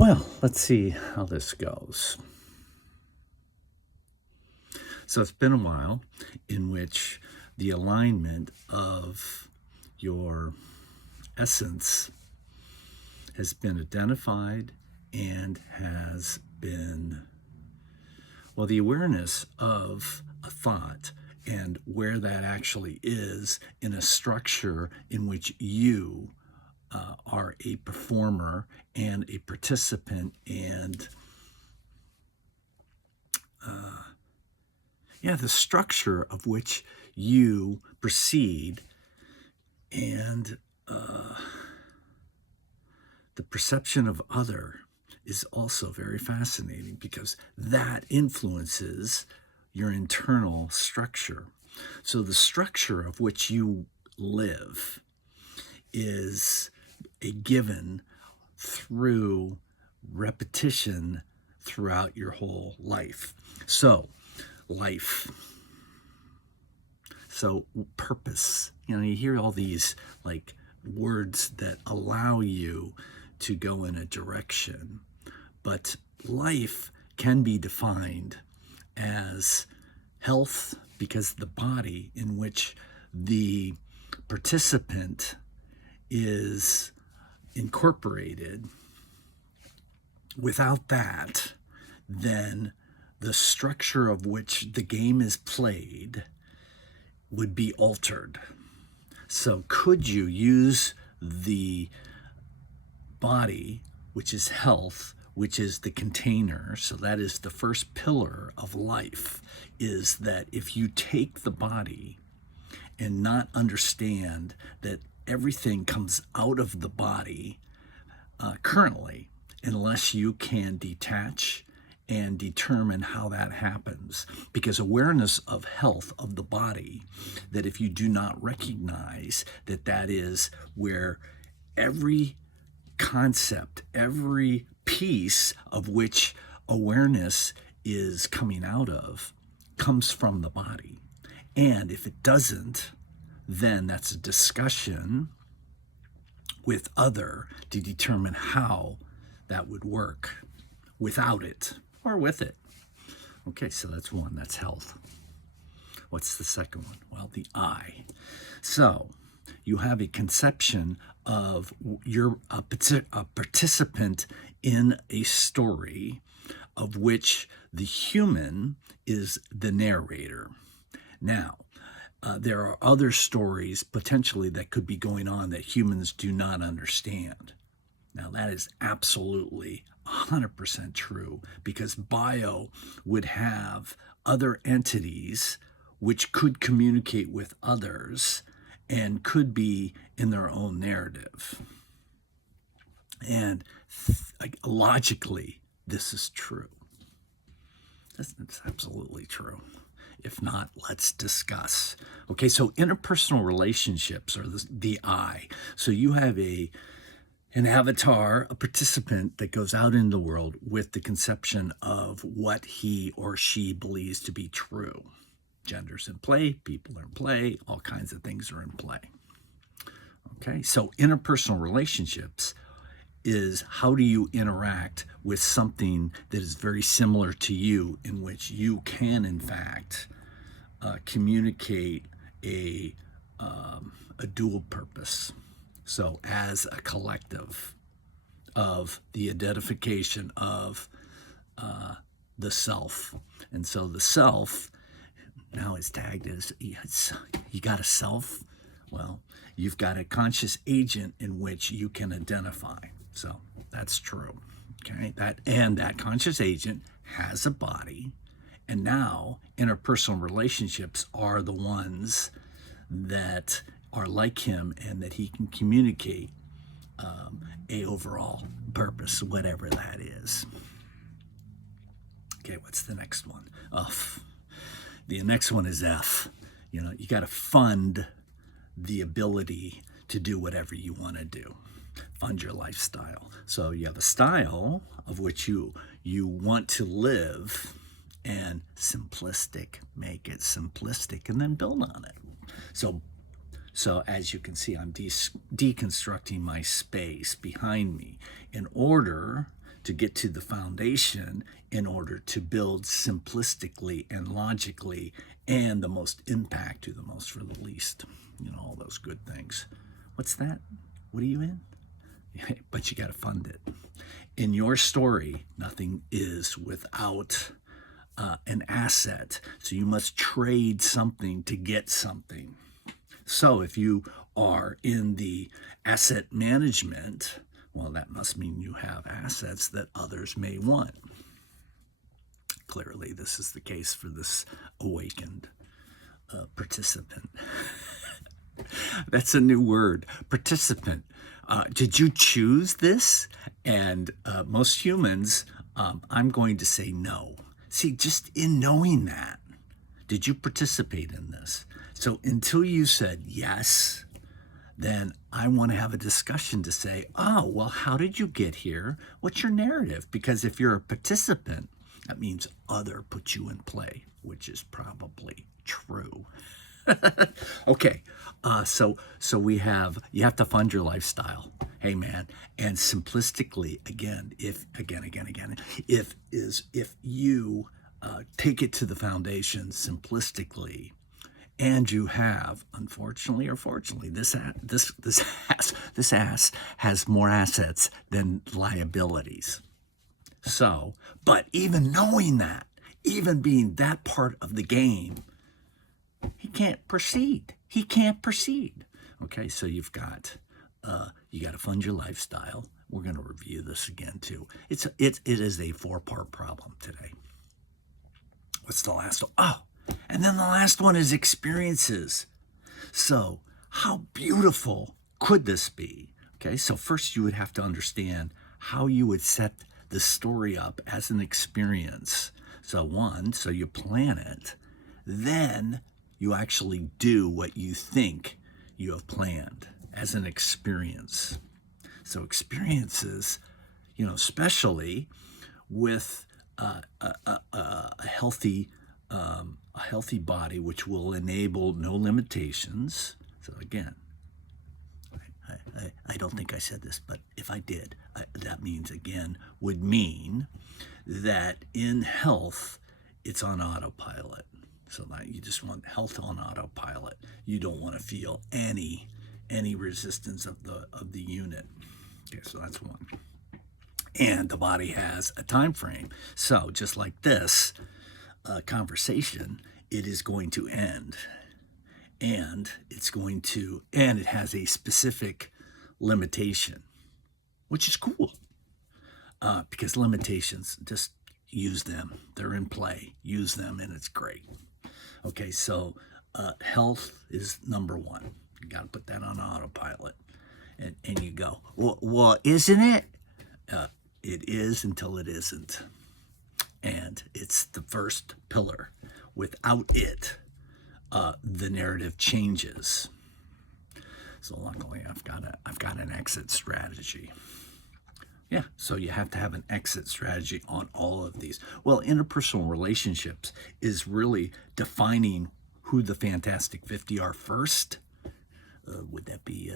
Well, let's see how this goes. So it's been a while in which the alignment of your essence has been identified and has been, well, the awareness of a thought and where that actually is in a structure in which you are a performer and a participant and the structure of which you proceed and the perception of other is also very fascinating because that influences your internal structure. So the structure of which you live is a given through repetition throughout your whole life. So life. So purpose. You hear all these like words that allow you to go in a direction, but life can be defined as health because the body in which the participant is incorporated. Without that, then the structure of which the game is played would be altered. So could you use the body, which is health, which is the container, so that is the first pillar of life, is that if you take the body and not understand that everything comes out of the body currently, unless you can detach and determine how that happens. Because awareness of health of the body, that if you do not recognize that that is where every concept, every piece of which awareness is coming out of, comes from the body. And if it doesn't, then that's a discussion with other to determine how that would work without it or with it. Okay, so that's one, that's health. What's the second one? Well, the I. So you have a conception of you're a participant in a story of which the human is the narrator. Now, there are other stories potentially that could be going on that humans do not understand. Now, that is absolutely 100% true because bio would have other entities which could communicate with others and could be in their own narrative. And logically, this is true. That's absolutely true. If not, let's discuss. Okay, so interpersonal relationships are the I. So you have an avatar, a participant that goes out in the world with the conception of what he or she believes to be true. Gender's in play, people are in play, all kinds of things are in play. Okay, so interpersonal relationships is how do you interact with something that is very similar to you, in which you can, in fact, communicate a dual purpose. So as a collective of the identification of the self. And so the self now is tagged as, you got a self? Well, you've got a conscious agent in which you can identify. So that's true. Okay, that conscious agent has a body, and now interpersonal relationships are the ones that are like him and that he can communicate a overall purpose, whatever that is. Okay, what's the next one? The next one is F. You got to fund the ability to do whatever you want to do. Fund your lifestyle. So you have a style of which you want to live, and simplistic, make it simplistic and then build on it. So as you can see, I'm deconstructing my space behind me in order to get to the foundation in order to build simplistically and logically and the most impact to the most for the least. All those good things. What's that? What are you in? But you got to fund it. In your story, nothing is without an asset. So you must trade something to get something. So if you are in the asset management, well, that must mean you have assets that others may want. Clearly, this is the case for this awakened participant. That's a new word, participant. Did you choose this? And most humans, I'm going to say no. See, just in knowing that, did you participate in this? So until you said yes, then I want to have a discussion to say, oh, well, how did you get here? What's your narrative? Because if you're a participant, that means other put you in play, which is probably true. Okay, so you have to fund your lifestyle. Hey man, and simplistically, if you take it to the foundation simplistically, and you have, unfortunately or fortunately, this ass has more assets than liabilities. So, but even knowing that, even being that part of the game, he can't proceed. He can't proceed. Okay, so you got to fund your lifestyle. We're going to review this again too. It is a 4-part problem today. What's the last one? Oh, and then the last one is experiences. So how beautiful could this be? Okay, so first you would have to understand how you would set the story up as an experience. So you plan it, then you actually do what you think you have planned as an experience. So experiences, especially with a healthy body, which will enable no limitations. So again, I don't think I said this, but if I did, that would mean that in health, it's on autopilot. So that you just want health on autopilot. You don't want to feel any resistance of the unit. Okay, so that's one. And the body has a time frame. So just like this conversation, it is going to end. And it has a specific limitation, which is cool. Because limitations, just use them. They're in play. Use them, and it's great. Okay, so health is number one. You got to put that on autopilot. And you go, well, isn't it? It is until it isn't. And it's the first pillar. Without it, the narrative changes. So luckily, I've got an exit strategy. Yeah, so you have to have an exit strategy on all of these. Well, interpersonal relationships is really defining who the Fantastic 50 are first. Would that be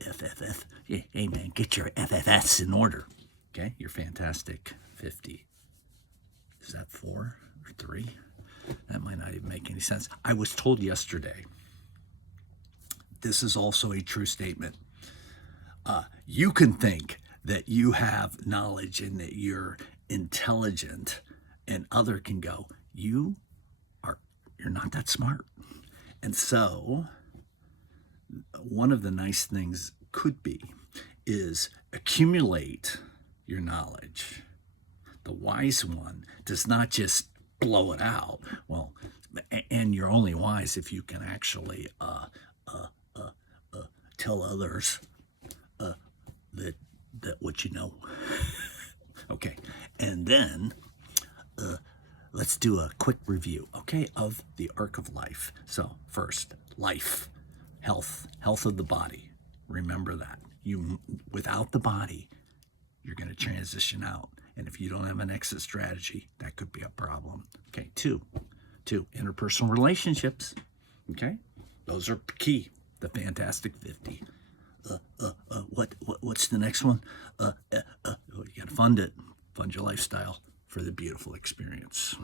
FFF? Yeah, hey, man, get your FFS in order. Okay, your Fantastic 50. Is that 4 or 3? That might not even make any sense. I was told yesterday, this is also a true statement. You can think that you have knowledge and that you're intelligent, and other can go, you're not that smart. And so one of the nice things could be is accumulate your knowledge. The wise one does not just blow it out. Well, and you're only wise if you can actually tell others that what you know. Okay, and then let's do a quick review, okay, of the arc of life. So first, life, health of the body. Remember that. Without the body, you're going to transition out. And if you don't have an exit strategy, that could be a problem. Okay, two, interpersonal relationships. Okay, those are key. The Fantastic 50. What's the next one? You got to fund it. Fund your lifestyle for the beautiful experience.